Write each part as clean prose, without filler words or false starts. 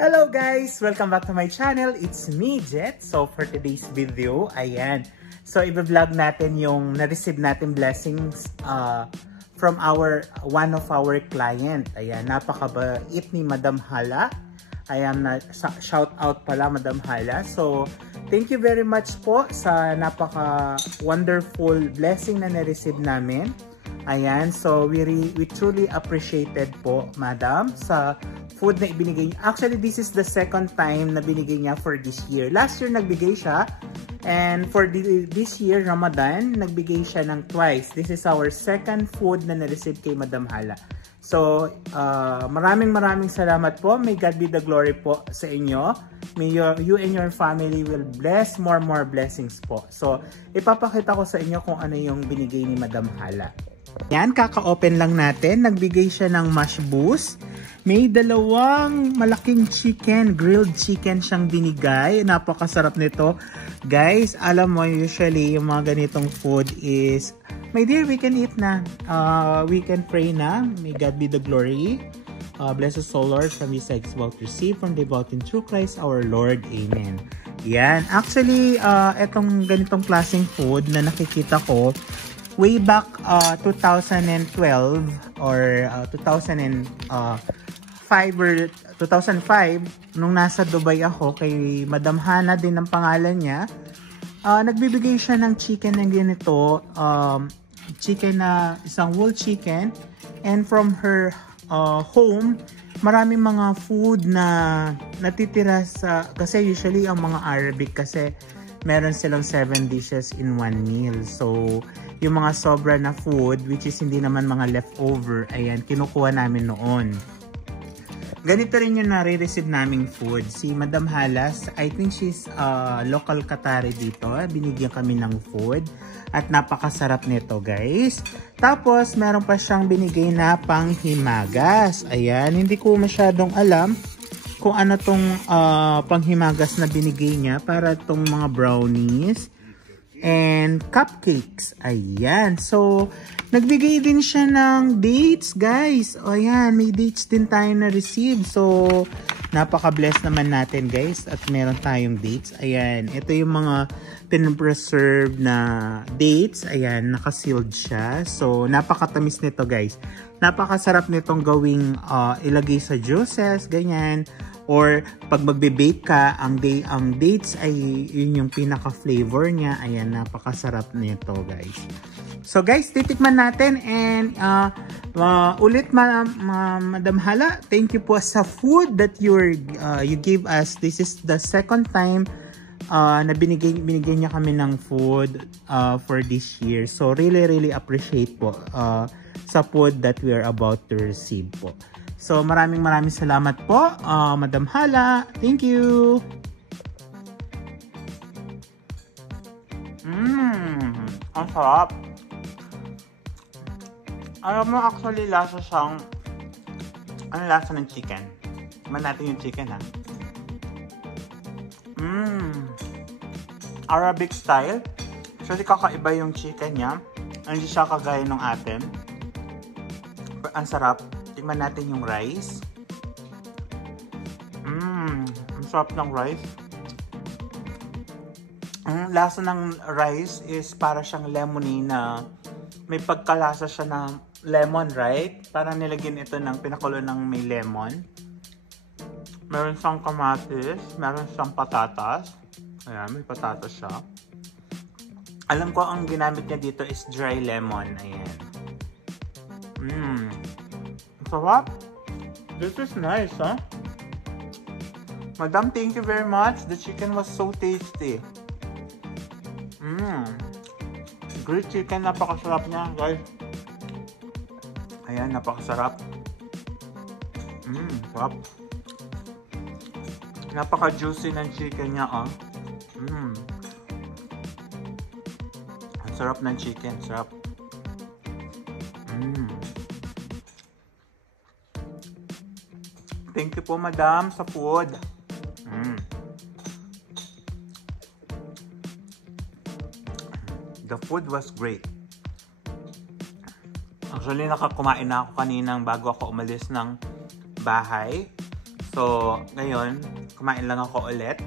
Hello guys! Welcome back to my channel. It's me, Jet. So for today's video, ayan. So i-vlog natin yung na-receive natin blessings from one of our client. Ayan, napakabait ni Madam Hala. Ayan, shout out pala Madam Hala. So thank you very much po sa napaka-wonderful blessing na na-receive namin. Ayan, so we truly appreciated po, Madam, sa food na ibinigay niya. Actually, this is the second time na binigay niya for this year. Last year, nagbigay siya. And for this year, Ramadan, nagbigay siya ng twice. This is our second food na na-receive kay Madam Hala. So, maraming salamat po. May God be the glory po sa inyo. May you and your family will bless more blessings po. So, ipapakita ko sa inyo kung ano yung binigay ni Madam Hala. Yan, kaka-open lang natin. Nagbigay siya ng mash boost. May dalawang malaking chicken, grilled chicken siyang binigay. Napakasarap nito. Guys, alam mo, usually, yung mga ganitong food is, my dear, we can eat na. We can pray na. May God be the glory. Bless us, O Lord, from these eggs about to receive from the devout in true Christ our Lord. Amen. Yan. Actually, etong ganitong klaseng food na nakikita ko, way back 2012 or 2005 nung nasa Dubai ako kay Madam Hana din ang pangalan niya, nagbibigay siya ng chicken na ganito, chicken na isang whole chicken, and from her home maraming mga food na natitira sa, kasi usually ang mga Arabic kasi meron silang 7 dishes in one meal. So, yung mga sobra na food, which is hindi naman mga leftover, ayan, kinukuha namin noon. Ganito rin yung nare-receive naming food. Si Madam Halas, I think she's local Qatari dito. Binigyan kami ng food. At napakasarap nito, guys. Tapos, meron pa siyang binigay na panghimagas. Ayan, hindi ko masyadong alam kung ano tong panghimagas na binigay niya para tong mga brownies and cupcakes. Ayan. So, nagbigay din siya ng dates, guys. Ayan, may dates din tayo na receive. So, napaka-bless naman natin, guys. At meron tayong dates. Ayan. Ito yung mga pin-preserve na dates. Ayan, naka-sealed siya. So, napakatamis nito, guys. Napakasarap nitong gawing ilagay sa juices, ganyan. Or pag magbe-bake ka, ang dates ay yun yung pinaka-flavor niya. Ayan, napakasarap nito, guys. So guys, titikman natin, and ulit Madam Hala, thank you po sa food that you gave us. This is the second time na binigay niya kami ng food for this year. So really appreciate po sa food that we are about to receive po. So, maraming salamat po, Madam Hala. Thank you. Ang sarap. Alam mo, actually, lasa siyang, ano lasa ng chicken? Timan natin yung chicken, ha? Arabic style. Actually, kakaiba yung chicken niya. Hindi siya kagaya ng atin. Ang sarap. Tingnan natin yung rice. Ang sarap ng rice. Ang lasa ng rice is para siyang lemony na may pagkalasa siya ng lemon, right? Parang nilagyan ito ng pinakulo ng may lemon. Meron siyang kamatis, meron siyang patatas. Ayan, may patatas siya. Alam ko ang ginamit niya dito is dry lemon. Ayan. Sarap. This is nice, huh? Madam, thank you very much. The chicken was so tasty. Grilled chicken, napakasarap niya, guys. Ayan, napakasarap. Sarap. Napaka-juicy ng chicken niya, oh. Ang sarap ng chicken, sarap. Thank you po, Madam, sa food. The food was great. Actually, nakakumain na ako kaninang bago ako umalis ng bahay. So, ngayon, kumain lang ako ulit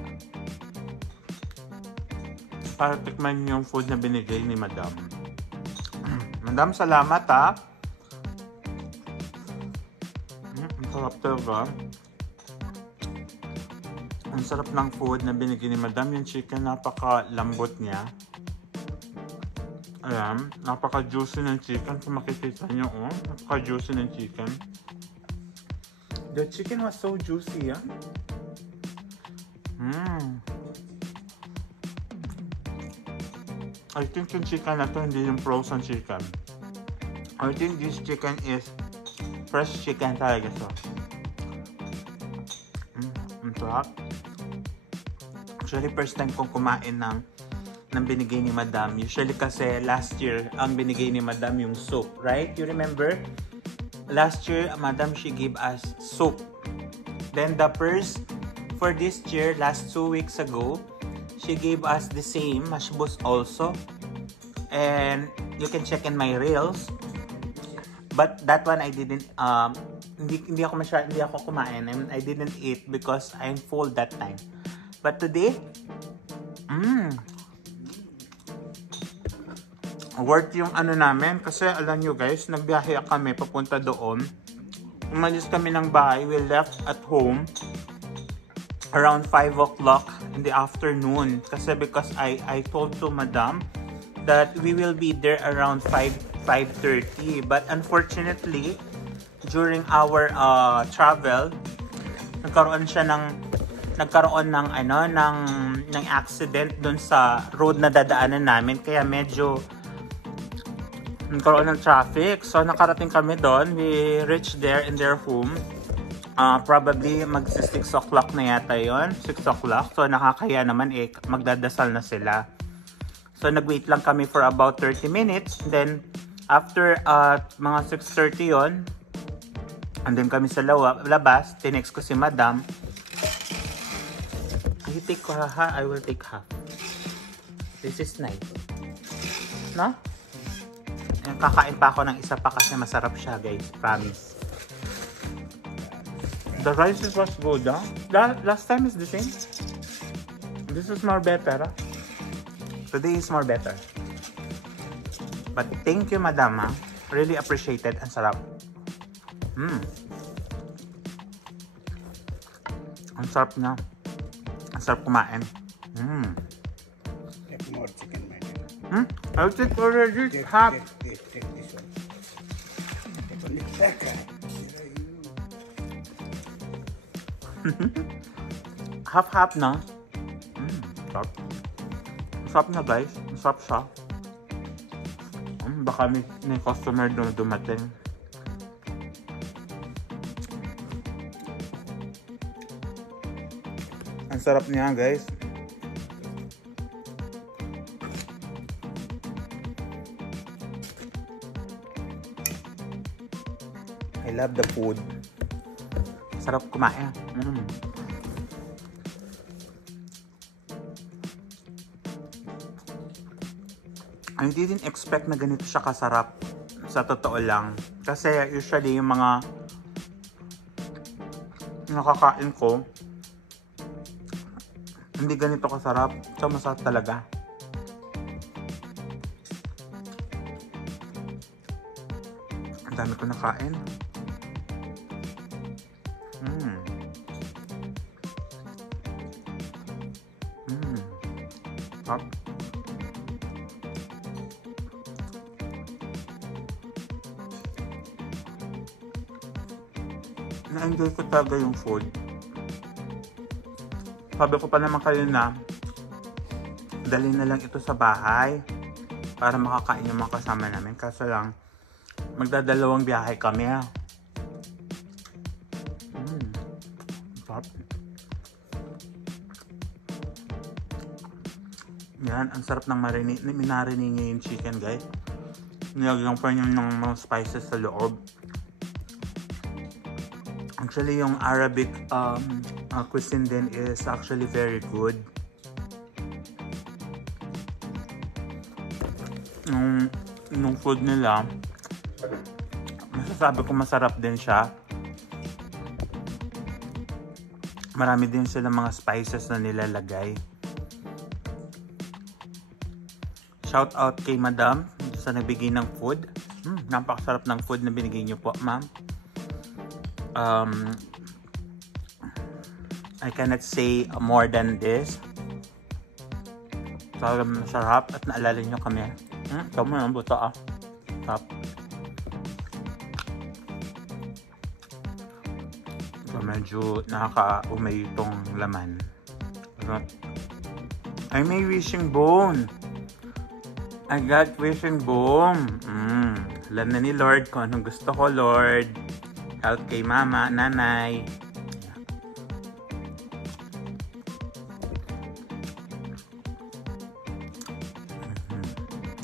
para tikman yung food na binigay ni Madam. Madam, salamat ha. Ang sarap talaga. Ang sarap ng food na binigay ni Madam. Yung chicken, napaka-lambot niya. Ayan, napaka-juicy ng chicken. Kung makikita nyo, oh, napaka-juicy ng chicken. The chicken was so juicy, ah. I think yung chicken na to, hindi yung frozen chicken. I think this chicken is fresh chicken talaga to. Ang sarap. Actually, first time kong kumain ng binigay ni Madam. Usually kasi last year, ang binigay ni Madam yung soup, right? You remember? Last year, Madam, she gave us soup. Then the first, for this year, last 2 weeks ago, she gave us the same mashbos also. And you can check in my reels. But that one I didn't, hindi ako kumain. I didn't eat because I'm full that time. But today, worth yung ano namin. Kasi alam nyo guys, nagbiyahe kami papunta doon. Umalis kami ng bahay. We left at home around 5 o'clock in the afternoon. Kasi because I told to Madam that we will be there around 5:30. But unfortunately, during our travel, nagkaroon ng accident doon sa road na dadaanan namin. Kaya medyo nagkaroon ng traffic. So nakarating kami doon. We reached there in their home. Probably mag 6 o'clock na yata yon, 6 o'clock. So nakakaya naman magdadasal na sila. So nag-wait lang kami for about 30 minutes. Then after mga 6:30 yon, andun kami sa labas. Tinext ko si Madam. You take half, I will take half. This is nice. No? Kakain pa ako ng isa pa kasi masarap siya guys. Promise. The rice was good, huh? Last time is the same. This is more better, huh? Today is more better. But thank you, Madam, huh? Really appreciated. Ang sarap. Ang sarap na. Ang sarap kumain. Take more chicken, my dear. I'll take already half. Take this one. Take only second. Half na. Sarap. Sarap na guys. Sarap siya. Baka may customer doon dumating. Ang sarap niya guys. I love the food. Sarap kumain. I didn't expect na ganito siya kasarap. Sa totoo lang. Kasi usually yung mga nakakain ko, hindi ganito kasarap. So masarap talaga. Ang dami ko nakain. Sarap. Na-enjoy ko talaga yung food. Sabi ko pa naman kayo na dali na lang ito sa bahay para makakain yung mga kasama namin. Kaso lang, magdadalawang biyahe kami. Sarap. Yan, ang sarap ng minarinig niya yung chicken guys. Nilagyan pa niyo ng mga spices sa loob. Actually, yung Arabic cuisine din is actually very good. Yung food nila, masasabi ko masarap din siya. Marami din sila mga spices na nilalagay. Shout out kay Madam sa nagbigay ng food. Napakasarap ng food na binigay niyo po, ma'am. I cannot say more than this. Talagang masarap at naalala niyo kami. Tama yung buto Sarap. So, medyo nakaka-umay itong laman. Ay, may wishing bone. I got wishing bone. Alam na ni Lord kung anong gusto ko, Lord. Help kay mama, nanay.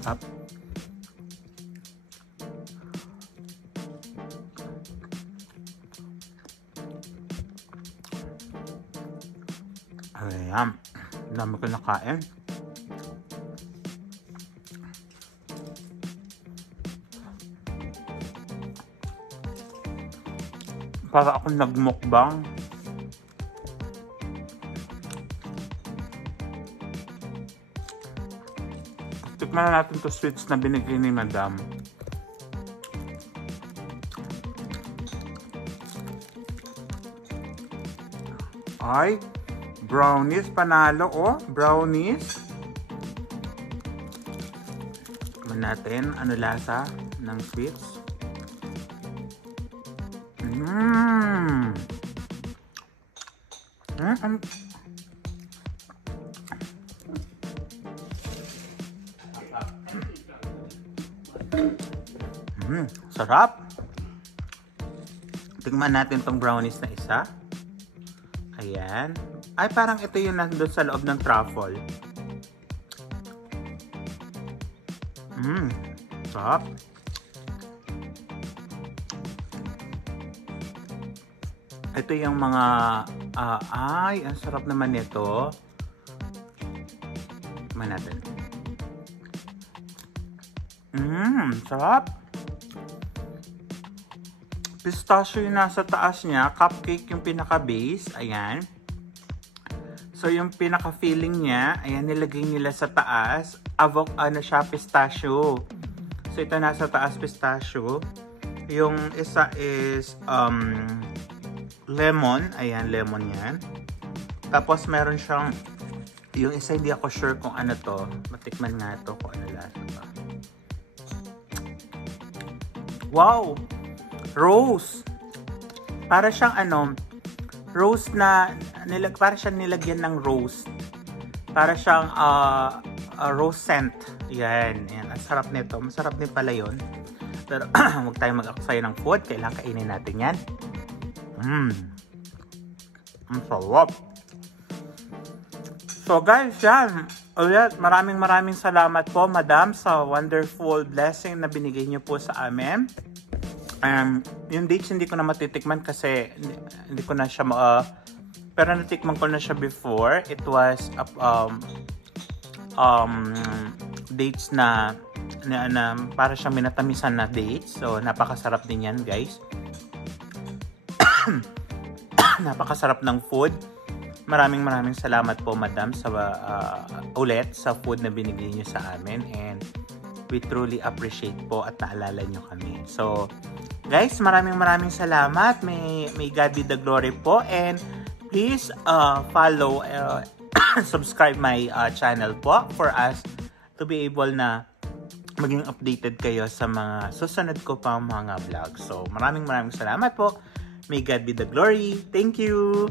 Up. Ayan. Dami ko nakain. Para akong nagmukbang. Tikman na natin to sweets na binigay ni Madam. Ay, brownies, panalo brownies. Tikman natin ano lasa ng sweets. Sarap. Tingnan natin tong brownies na isa. Ayan. Ay, parang ito yung nandun sa loob ng truffle. Sarap. Ito yung mga ay, ang sarap naman nito. Tingnan natin. Sarap. Pistachio yung nasa taas niya. Cupcake yung pinaka-base. Ayan. So, yung pinaka-filling niya, ayan, nilagay nila sa taas. Ano siya, pistachio. So, ito nasa taas, pistachio. Yung isa is lemon. Ayan, lemon yan. Tapos, meron siyang, yung isa hindi ako sure kung ano to. Matikman nga to kung ano lasa pa. Wow! Rose. Para siyang rose na para siyang nilagyan ng rose. Para siyang rose scent. Yan. Ang sarap nito. Masarap din pala yun. Pero huwag tayong mag-aksaya ng food. Kailangan kainin natin yan. Ang sarap. So guys, yan. Ulit, maraming salamat po, Madam, sa wonderful blessing na binigay niyo po sa amin. Yung dates hindi ko na matitikman kasi hindi ko na siya pero natikman ko na siya before. It was dates na para siyang minatamisan na dates. So napakasarap din yan, guys. Napakasarap ng food. Maraming salamat po, Madam, sa ulit sa food na binigay niyo sa amin, and we truly appreciate po at naalala niyo kami. So guys, maraming salamat. May God be the glory po, and please follow subscribe my channel po for us to be able na maging updated kayo sa mga susunod ko pang mga vlog. So maraming salamat po. May God be the glory. Thank you.